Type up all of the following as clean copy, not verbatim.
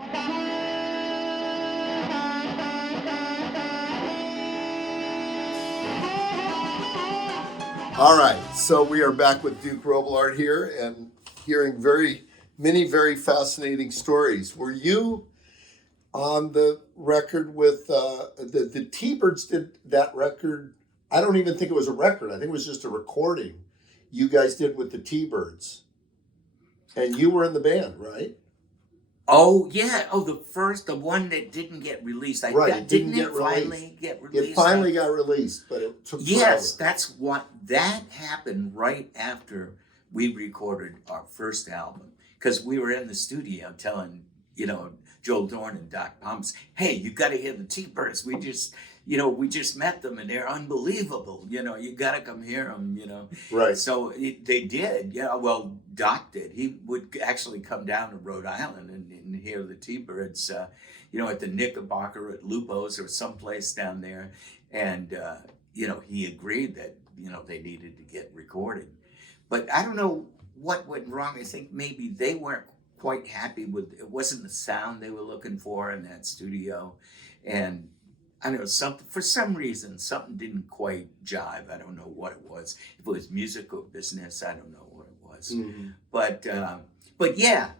All right, so we are back with Duke Robillard here and hearing very fascinating stories. Were you on the record with the T-Birds did that record? I don't even think it was a record. I think it was just a recording you guys did with the T-Birds. And you were in the band, right? Oh yeah. Oh, the one that didn't get released. Didn't it finally get released? It finally got released, but it took Yes, forever. that happened right after we recorded our first album, because we were in the studio telling Joel Dorn and Doc Pumps, hey, you got to hear the T-Birds. We just met them and they're unbelievable. You got to come hear them. Right. So they did. Yeah. Well, Doc did. He would actually come down to Rhode Island and hear the T-Birds. At the Knickerbocker at Lupo's or someplace down there, and he agreed that they needed to get recorded. But I don't know what went wrong. I think maybe they weren't quite happy with it. Wasn't the sound they were looking for in that studio, and I don't know, for some reason something didn't quite jive. I don't know what it was. If it was music or business, I don't know what it was. Mm-hmm. But yeah,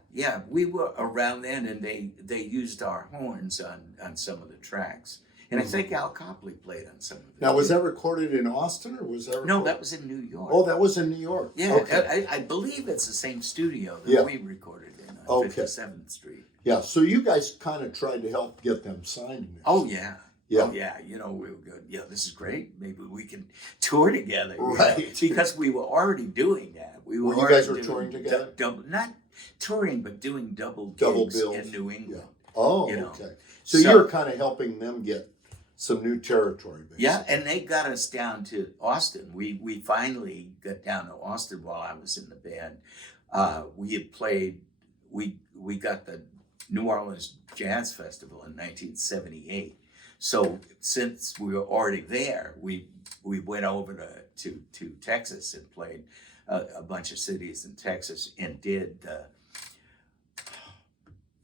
we were around then, and they used our horns on some of the tracks. And I think Al Copley played on some of it. Now, was that recorded in Austin, or was that recorded? No, that was in New York. Oh, that was in New York. Yeah, okay. I believe it's the same studio that we recorded in on 57th Street. Yeah, so you guys kind of tried to help get them signed. Oh, yeah. Yeah. Oh, yeah. We were good. Yeah, this is great. Maybe we can tour together. Right. Because we were already doing that. You guys were touring together? Not touring, but doing double bills in New England. Yeah. Oh, okay. So you were kind of helping them get some new territory, basically. Yeah, and they got us down to Austin. We finally got down to Austin while I was in the band. We had played, we got the New Orleans Jazz Festival in 1978. So since we were already there, we went over to Texas and played a bunch of cities in Texas and did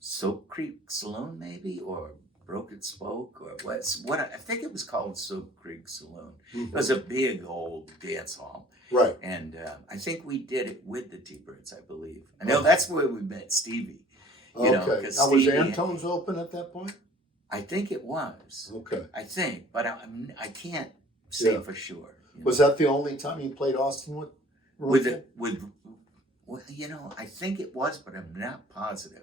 Soap Creek Saloon maybe, or Broken Spoke, or what I think it was called Soap Creek Saloon. Mm-hmm. It was a big old dance hall. Right. And I think we did it with the T-Birds, I believe. I know that's where we met Stevie. Okay. Now, was Antone's open at that point? I think it was. Okay. I think, but I can't say for sure. Was that the only time you played Austin with Roomful? I think it was, but I'm not positive.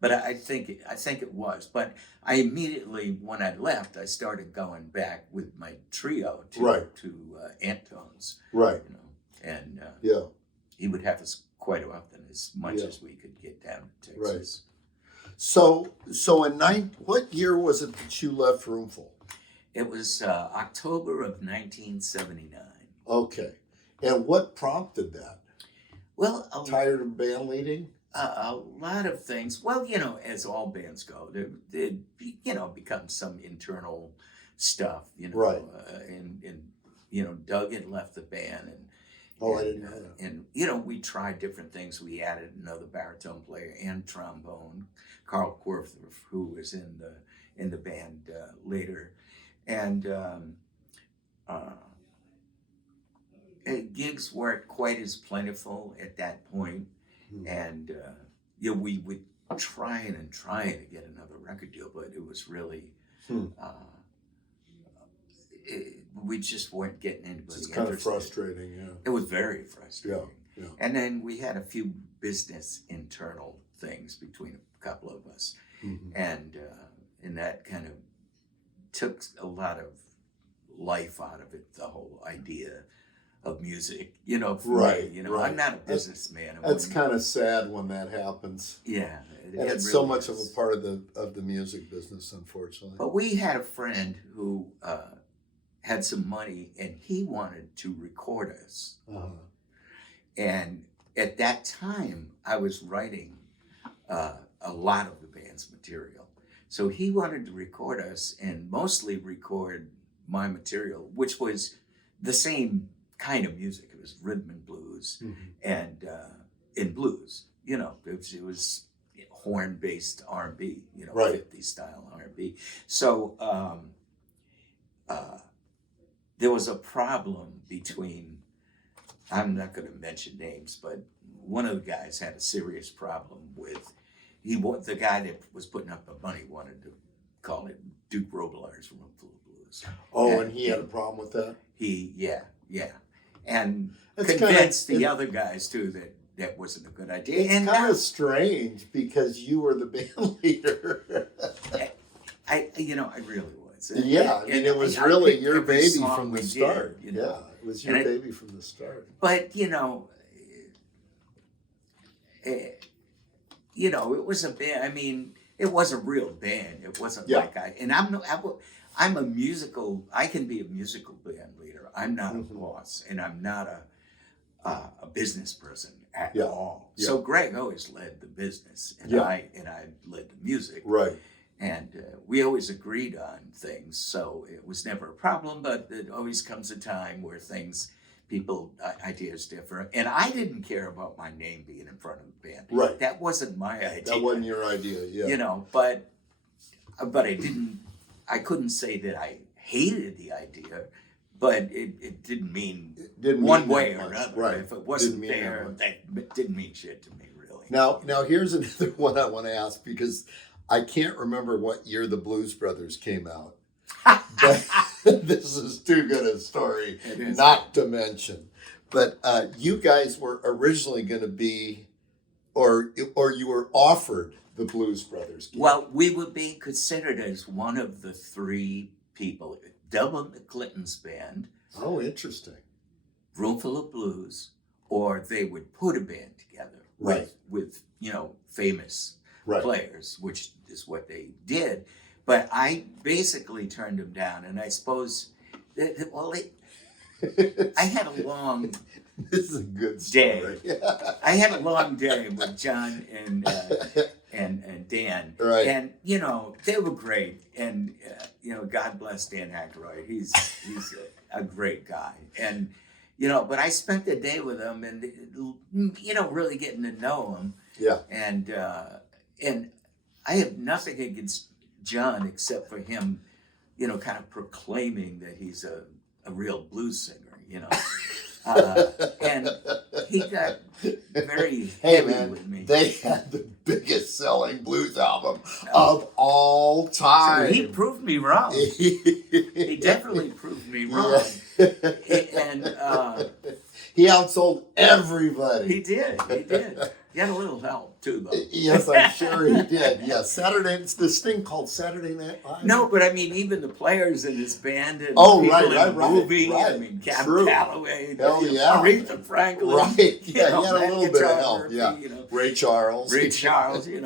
But I think it was. But I immediately, when I left, I started going back with my trio to Antone's. Right. And yeah, he would have us quite often, as much as we could get down to Texas. Right. So what year was it that you left Roomful? It was October of 1979. Okay. And what prompted that? Well, tired of band leading? A lot of things. Well, as all bands go, there becomes some internal stuff, right. And Doug had left the band, I didn't know that. And we tried different things. We added another baritone player and trombone, Carl Quirth, who was in the band later, and gigs weren't quite as plentiful at that point. And we would try to get another record deal, but it was really we just weren't getting anybody. It's kind of frustrating. Yeah, it was very frustrating. Yeah. And then we had a few business internal things between a couple of us, and that kind of took a lot of life out of it. The whole idea of music, right, me, I'm not a businessman. That's kind of sad when that happens. Yeah. And it's really so much of a part of the music business, unfortunately. But we had a friend who had some money, and he wanted to record us. Uh-huh. And at that time, I was writing a lot of the band's material. So he wanted to record us and mostly record my material, which was the same kind of music. It was rhythm and blues, and in blues, it was horn-based R&B, Right. 50s style R&B. So there was a problem between, I'm not going to mention names, but one of the guys had a serious problem with, the guy that was putting up the money wanted to call it Duke Robillard's Roomful of Blues. Oh, and he had a problem with that? And It's convinced the other guys too that wasn't a good idea. It's kind of strange because you were the band leader. I really was. Yeah, it was really your baby from the start. Yeah, it was your baby from the start. But it was a band. I mean, it was a real band. It wasn't like I'm a musical. I can be a musical band leader. I'm not a boss, and I'm not a business person at all. Yeah. So Greg always led the business, and I led the music. Right. And we always agreed on things, so it was never a problem. But it always comes a time where ideas differ. And I didn't care about my name being in front of the band. Right. That wasn't my idea. That wasn't your idea. Yeah. But I couldn't say that I hated the idea, but it didn't mean one way or another. Right. If it wasn't there, that didn't mean shit to me, really. Now here's another one I want to ask, because I can't remember what year the Blues Brothers came out. But this is too good a story not to mention. But you guys were originally going to be, or you were offered the Blues Brothers gig. Well, we were being considered as one of the three people. Delbert McClinton's band. Oh, interesting. Roomful of Blues, or they would put a band together with famous players, which is what they did. But I basically turned them down, and I suppose I had a long this is a good story. day. I had a long day with John and Dan, right? And they were great, and God bless Dan Aykroyd. He's a great guy, and but I spent the day with him, and really getting to know him. Yeah, and I have nothing against John except for him, kind of proclaiming that he's a real blues singer, and he got very heavy with me. They had the biggest selling blues album of all time. So he proved me wrong. He definitely proved me wrong. And he outsold everybody. He did. He had a little help too, though. Yes, I'm sure he did. Yeah, it's this thing called Saturday Night Live. No, but I mean, even the players in his band and people in the right, movie. right. I mean, Cam Calloway, hell yeah, Aretha Franklin. Right, yeah, he had a little bit of help. Murphy, yeah, Ray Charles,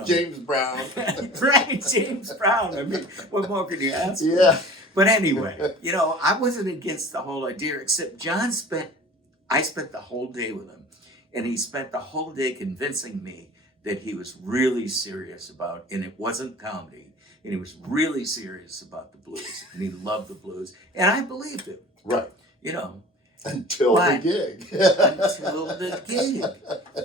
James Brown, right, James Brown. I mean, what more could you ask for? Yeah. But anyway, I wasn't against the whole idea, except I spent the whole day with him, and he spent the whole day convincing me that he was really serious about, and it wasn't comedy, and he was really serious about the blues, and he loved the blues, and I believed him. Right. Until the gig. Until the gig.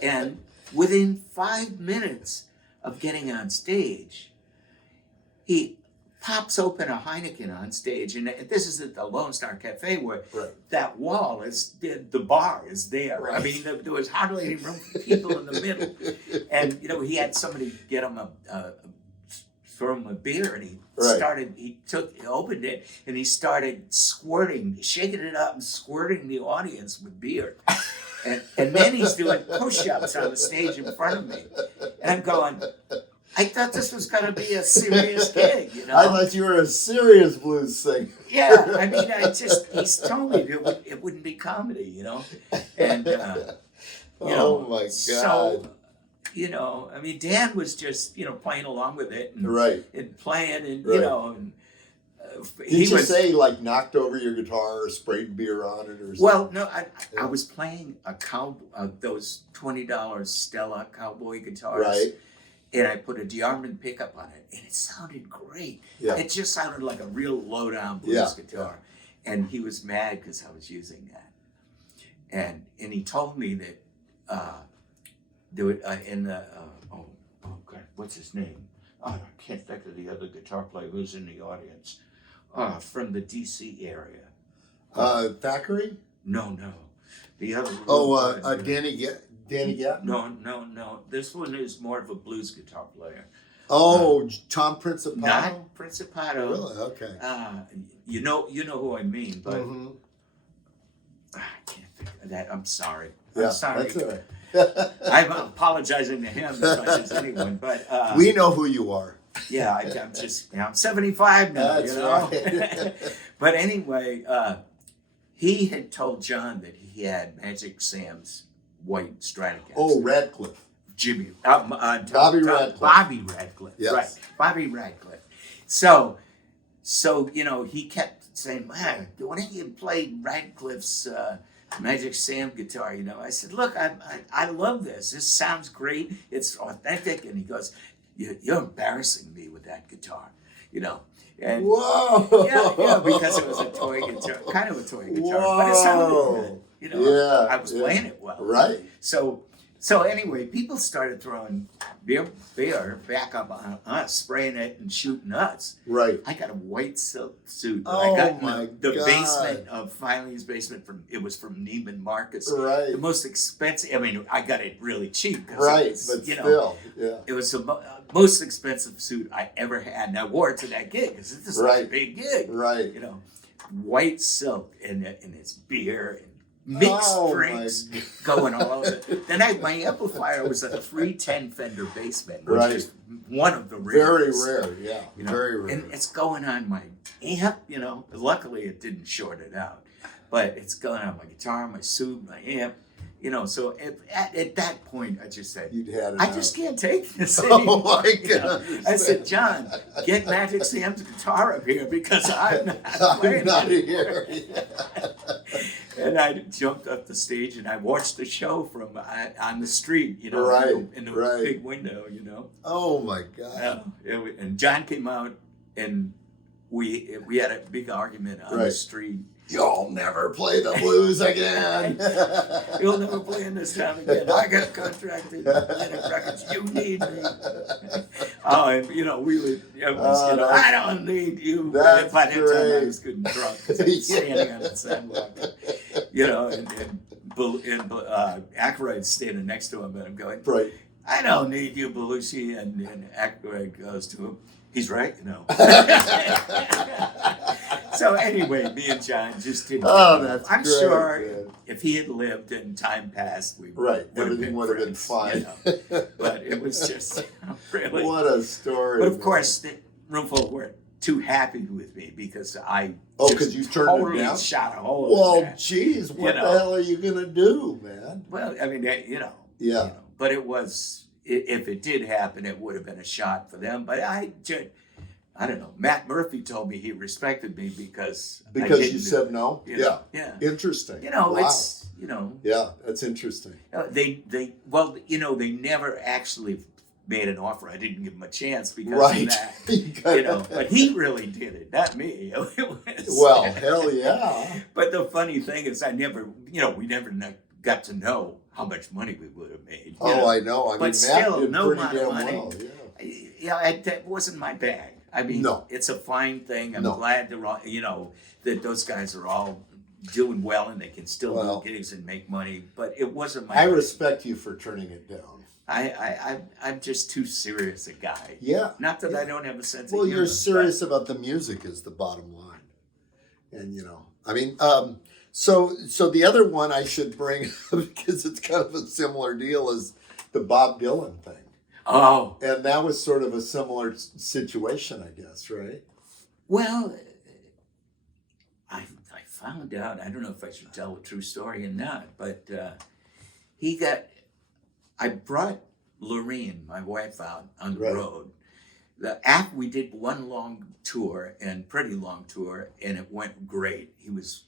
And within 5 minutes of getting on stage, he pops open a Heineken on stage, and this is at the Lone Star Cafe, where that wall is, the bar is there. Right. I mean, there was hardly any room for people in the middle. And, he had somebody get him throw him a beer, and he opened it, and he started shaking it up and squirting the audience with beer. And then he's doing push-ups on the stage in front of me. And I'm going, I thought this was going to be a serious gig, I thought you were a serious blues singer. Yeah, I mean, he's told me it wouldn't be comedy, And, oh my God. So, I mean, Dan was just, playing along with it and playing and, and Did you say knocked over your guitar or sprayed beer on it or something? Well, no, I was playing those $20 Stella cowboy guitars. Right. And I put a DeArmond pickup on it, and it sounded great. Yeah. It just sounded like a real low-down blues guitar. Yeah. And he was mad because I was using that. And he told me that what's his name? Oh, I can't think of the other guitar player who's in the audience. From the DC area. Thackeray? No. The other. Danny Gap? No. This one is more of a blues guitar player. Oh, Tom Principato? Not Principato. Really? Okay. You know who I mean, but Mm-hmm. I can't think of that. I'm sorry. Yeah, I'm sorry. that's all right. I'm apologizing to him as much as anyone, but we know who you are. Yeah, I'm 75 now. That's you know. right. But anyway, he had told John that he had Magic Sam's white Stratocaster. Oh, Radcliffe. Bobby Radcliffe. Bobby Radcliffe. Yes. Right. Bobby Radcliffe. So he kept saying, "Man, why don't you play Radcliffe's Magic Sam guitar?" I said, "Look, I love this. This sounds great. It's authentic." And he goes, "You're embarrassing me with that guitar." And whoa! Yeah, because it was a toy guitar, kind of a toy guitar, whoa. but it sounded good. Yeah, I was playing it well. Right. So anyway, people started throwing beer back up on us, spraying it and shooting us. Right. I got a white silk suit that Oh, I got in my the God. basement of Filey's basement. It was from Neiman Marcus. Right. The most expensive. I mean, I got it really cheap. Right, it was, but still, yeah. It was the most expensive suit I ever had, and I wore it to that gig because this is a big gig. Right. White silk and it's beer and mixed drinks going all over. Then my amplifier was a 310 Fender Bassman, which is one of the rarest. Very rare, yeah. Very rare. And it's going on my amp, luckily it didn't short it out. But it's going on my guitar, my suit, my amp. So at that point, I just said, You'd had it I out. just can't take this anymore. Oh my God! I said, John, get Magic Sam's guitar up here because I'm not playing here. And I jumped up the stage and I watched the show from on the street, in the big window, Oh my God! And John came out and we had a big argument on the street. You'll never play the blues again. You'll never play in this town again. I got contracted. Records. You need me. And we would. It was, I don't need you. That's By that time, great. I was getting drunk because I was standing on the sidewalk. And Aykroyd's standing next to him, and I'm going, Right. I don't need you, Belushi. And Aykroyd goes to him, he's right, So anyway, me and John just didn't. That's I'm great, sure man. if he had lived and time passed, everything would have been fine. But it was just really. What a story! But of course, the Roomful weren't too happy with me because I. Because you turned totally it down. Shot a hole. in Well, that. geez, what the hell are you gonna do, man? Well, I mean, Yeah. But it was. If it did happen, it would have been a shot for them. But I don't know. Matt Murphy told me he respected me because you said no. Yeah. Interesting. Wow. It's Yeah, that's interesting. they never actually made an offer. I didn't give him a chance because Right. of that. But he really did it, not me. Well, hell yeah. But the funny thing is, we never got to know how much money we would have made. I know. I mean, But Matt still, did no pretty amount of damn money. well. Yeah. That wasn't my bag. I mean, No. it's a fine thing. I'm No. glad they're all, that those guys are all doing well and they can still Well, do gigs and make money. But it wasn't my. I respect you for turning it down. I'm just too serious a guy. Yeah. Not that I don't have a sense. Well, of you're humor, serious about the music is the bottom line. And, I mean, so the other one I should bring up because it's kind of a similar deal is the Bob Dylan thing. Oh. And that was sort of a similar situation, I guess, right? Well, I found out, I don't know if I should tell a true story or not, but I brought Lorene, my wife, out on the road. After we did one long tour, and pretty long tour, and it went great. He was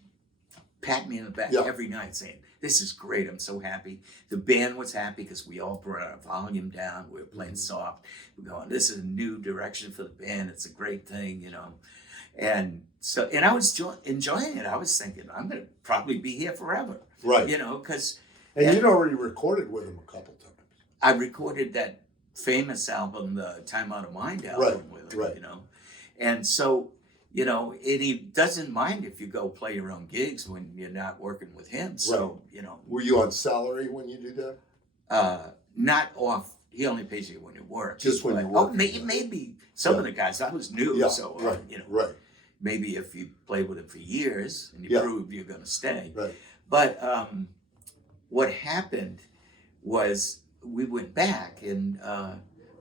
patting me on the back every night saying, "This is great, I'm so happy." The band was happy because we all brought our volume down. We were playing soft. We're going, this is a new direction for the band. It's a great thing, And so, and I was enjoying it. I was thinking, I'm going to probably be here forever. Right. Because... And you'd already recorded with him a couple times. I recorded that famous album, the Time Out of Mind album with him, right. you know. And so, you know, and he doesn't mind if you go play your own gigs when you're not working with him. So, you know. Were you on salary when you do that? Not off. He only pays you when you work. Just when you work. Oh, maybe some of the guys. I was new, so you know. Right. Maybe if you play with him for years and you prove you're going to stay. Right. But what happened was we went back and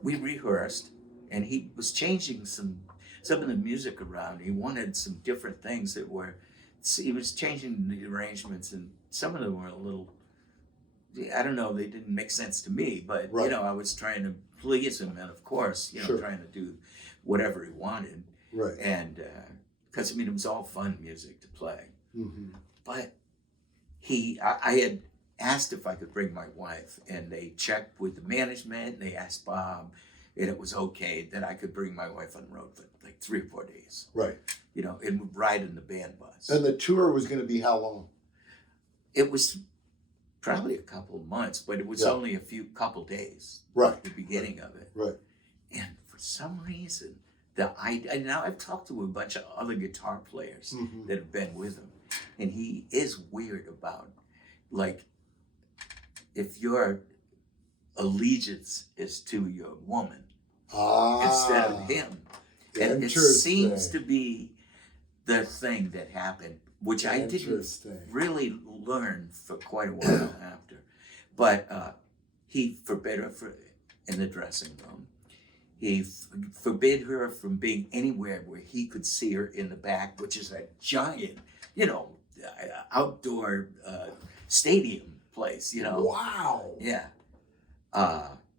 we rehearsed, and he was changing some of the music around. He wanted some different things that were. He was changing the arrangements, and some of them were a little. I don't know. They didn't make sense to me, but you know, I was trying to please him, and of course, you know, trying to do whatever he wanted. Right. And because I mean, it was all fun music to play. Mm-hmm. But I had asked if I could bring my wife, and they checked with the management, and they asked Bob, and it was okay that I could bring my wife on the road for like 3 or 4 days. Right. You know, and ride in the band bus. And the tour was going to be how long? It was probably a couple of months, but it was only a couple days. Right. At the beginning of it. Right. And for some reason, and now I've talked to a bunch of other guitar players that have been with him, and he is weird about, like, if your allegiance is to your woman instead of him. And it seems to be the thing that happened, which I didn't really learn for quite a while after. But he forbid her in the dressing room. He forbid her from being anywhere where he could see her in the back, which is a giant, you know, outdoor stadium place, you know. Wow. Yeah.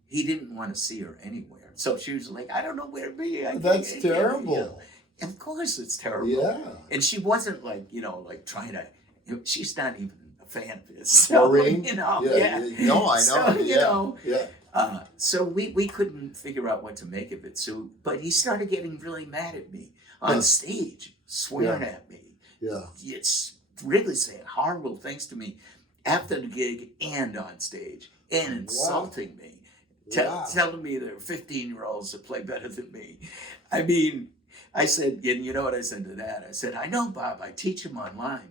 He didn't want to see her anywhere. So she was like, I don't know where to be. That's terrible. You know. And of course it's terrible. Yeah. And she wasn't like, you know, like trying to, you know, she's not even a fan of his. So, Maureen? you know, No, I know. So, you know. Yeah. So we couldn't figure out what to make of it. So, but he started getting really mad at me on stage, swearing at me. Yeah. It's really saying horrible things to me after the gig and on stage, and insulting me, telling me there are 15-year-olds that play better than me. I mean, I said, and you know what I said to that? I said, I know, Bob, I teach him online.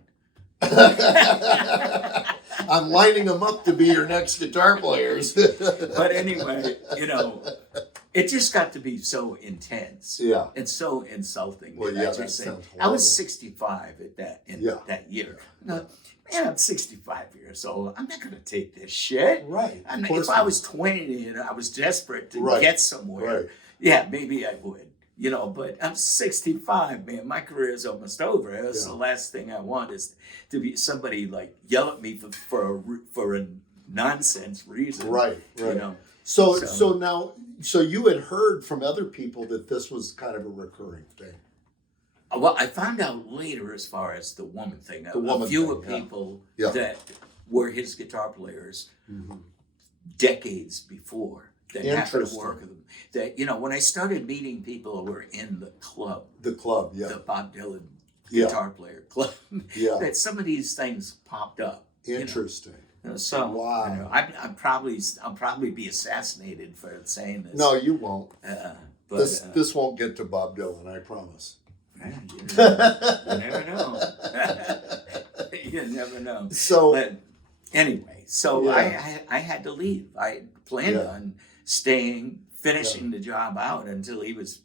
I'm lining them up to be your next guitar players. But anyway, you know, it just got to be so intense and so insulting. Well, that I was 65 at that year. No, man, I'm 65 years old. I'm not going to take this shit. Right. If I was 20 and I was desperate to get somewhere, maybe I would. You know, but I'm 65, man. My career is almost over. That's the last thing I want is to be somebody like yell at me for a nonsense reason. Right. You know. So you had heard from other people that this was kind of a recurring thing. Well, I found out later as far as the woman thing. A few people that were his guitar players decades before. That happened to work with them. That, you know, when I started meeting people who were in the club, the Bob Dylan guitar player club, that some of these things popped up. Interesting. You know, so you know, I'll probably be assassinated for saying this. No, you won't. But this won't get to Bob Dylan, I promise. You never know. You never know. So, but anyway, I had to leave. I planned on staying, finishing the job out until he was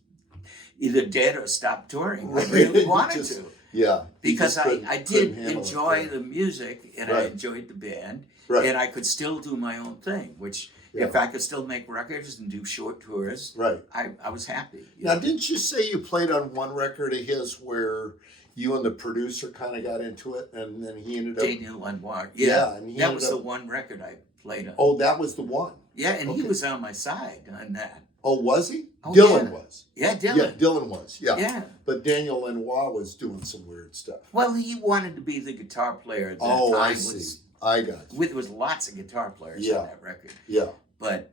either dead or stopped touring. I really wanted to. Yeah. Because I did enjoy the music and I enjoyed the band. Right. And I could still do my own thing, which if I could still make records and do short tours, I was happy. Now, didn't you say you played on one record of his where you and the producer kind of got into it and then he ended up... Daniel Lenoir. Yeah, and that was the one record I played on. Oh, that was the one? Yeah, and he was on my side on that. Oh, was he? Oh, Dylan was. Yeah, Dylan. Yeah, Dylan was. Yeah. Yeah. But Daniel Lenoir was doing some weird stuff. Well, he wanted to be the guitar player that I see. I got you. There was lots of guitar players on that record. Yeah. But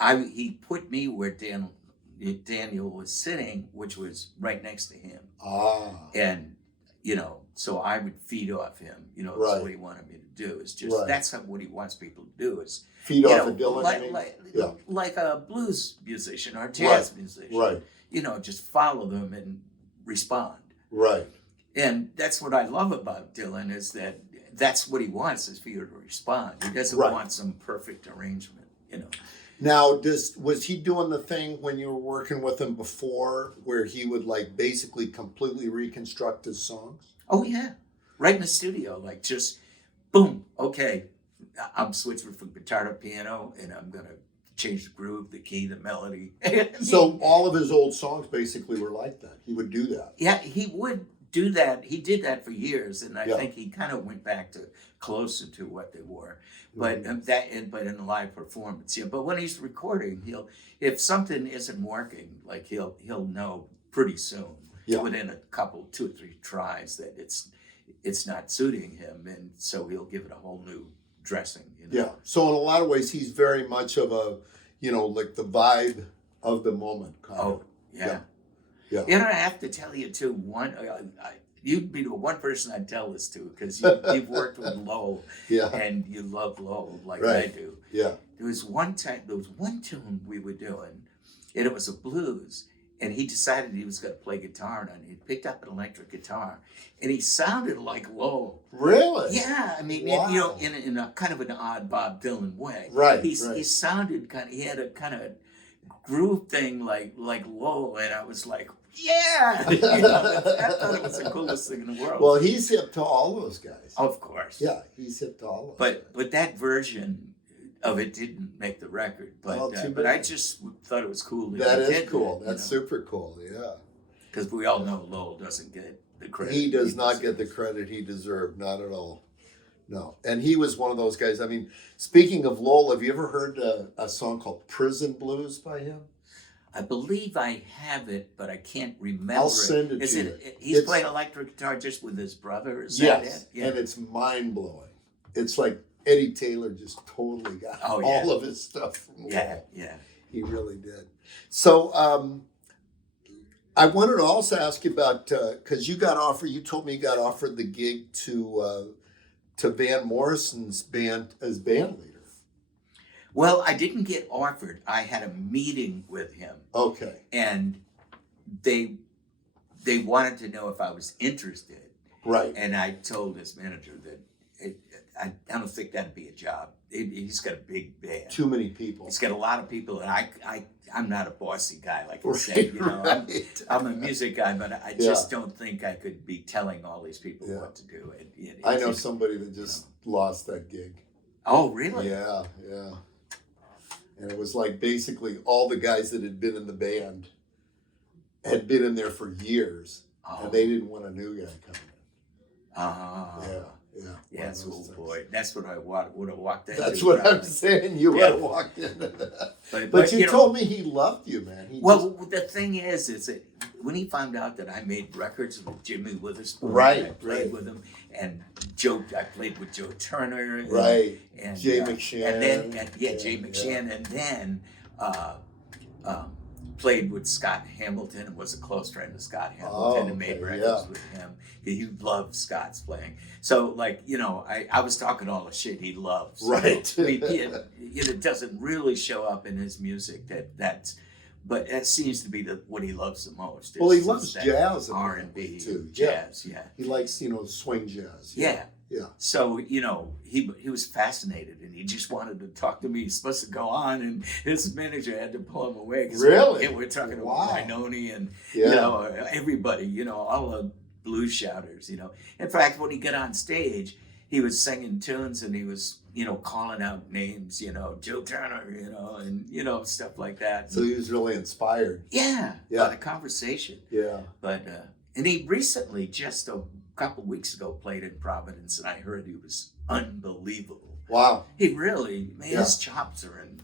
he put me where Daniel was sitting, which was right next to him. Ah. And, you know, so I would feed off him. You know, Right. that's what he wanted me to do. Is just Right. that's what he wants people to do. Is Feed you off know, of Dylan. I mean? like a blues musician or a jazz musician. Right. You know, just follow them and respond. Right. And that's what I love about Dylan is that that's what he wants is for you to respond. He doesn't Right. want some perfect arrangement, you know. Now, was he doing the thing when you were working with him before where he would like basically completely reconstruct his songs? Oh yeah, right in the studio, like just boom. Okay, I'm switching from guitar to piano, and I'm gonna change the groove, the key, the melody. So all of his old songs basically were like that. He would do that. Yeah, he would do that. He did that for years, and I Yeah. think he kind of went back to closer to what they were. But Mhm. but in a live performance, yeah. But when he's recording, if something isn't working, like he'll know pretty soon, Yeah. within a couple, 2 or 3 tries, that it's not suiting him, and so he'll give it a whole new dressing. You know? Yeah. So in a lot of ways, he's very much of a, like the vibe of the moment kind Oh of. yeah. Yeah. You know, I have to tell you too. You'd be the one person I'd tell this to because you've worked with Lowell Yeah. and you love Lowell like Right. I do. Yeah. There was one tune we were doing, and it was a blues, and he decided he was going to play guitar on it. He picked up an electric guitar, and he sounded like Lowell. Really? Yeah, I mean, Wow. in a kind of an odd Bob Dylan way. Right. He Right. sounded he had a kind of groove thing like Lowell, and I was like, yeah, I thought it was the coolest thing in the world. Well, he's hip to all those guys. Of course. Yeah, he's hip to all of them. But that version of it didn't make the record. Oh, too But I bad. just thought it was cool. That he is did cool. that, That's super cool. Yeah. Because we all know Lowell doesn't get the credit. He does not get the deserves. credit he deserved. Not at all. No. And he was one of those guys. I mean, speaking of Lowell, have you ever heard a song called Prison Blues by him? I believe I have it, but I can't remember. I'll send it Is to it? you. He's It's- playing electric guitar just with his brother. Is that Yes. it? Yeah. And it's mind blowing. It's like Eddie Taylor just totally got Oh, yeah. all of his stuff from Yeah. Lowell. Yeah. He really did. So I wanted to also ask you about because you told me you got offered the gig to Van Morrison's band as band leader. Well, I didn't get offered. I had a meeting with him, Okay. and they wanted to know if I was interested. Right. And I told his manager that I don't think that'd be a job. He's got a big band. Too many people. He's got a lot of people, and I'm not a bossy guy, like you Right, said. You know, right. I'm a music guy, but I Yeah. just don't think I could be telling all these people Yeah. what to do. I know somebody that just lost that gig. Oh, really? Yeah, yeah. And it was like basically all the guys that had been in the band had been in there for years, Oh. and they didn't want a new guy coming Ah. in. Yeah, yeah. Yes, One of oh those things. boy, that's what I would have walked into. That's what I'm probably. saying. You would Yeah. have walked into that. But But you know, told me he loved you, man. He Well, the thing is that when he found out that I made records with Jimmy Witherspoon, Right, I played right. with him, and I played with Joe Turner, and, right. and Jay and then McShann. Jay McShann, and then played with Scott Hamilton and was a close friend of Scott Hamilton and made okay, records yeah. with him. He loved Scott's playing. So, like, I was talking all the shit he loves. Right. I mean, it doesn't really show up in his music but that seems to be what he loves the most. Well, he is loves that jazz and R&B too. jazz, yeah. He likes, swing jazz. Yeah. Yeah. So, he was fascinated, and he just wanted to talk to me. He's supposed to go on, and his manager had to pull him away. Really? We're talking Wow. about Wynoni and, Yeah. everybody, all the blues shouters, In fact, when he got on stage, he was singing tunes, and he was, calling out names, Joe Turner, and, stuff like that. So he was really inspired. Yeah. Yeah. By the conversation. Yeah. But, and he recently, just a couple weeks ago, played in Providence, and I heard he was unbelievable. Wow. He really, man, Yeah. his chops are in,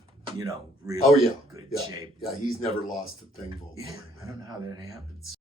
really Oh, yeah. good Yeah. shape. Yeah. He's never lost a thing vocally. Yeah, I don't know how that happens.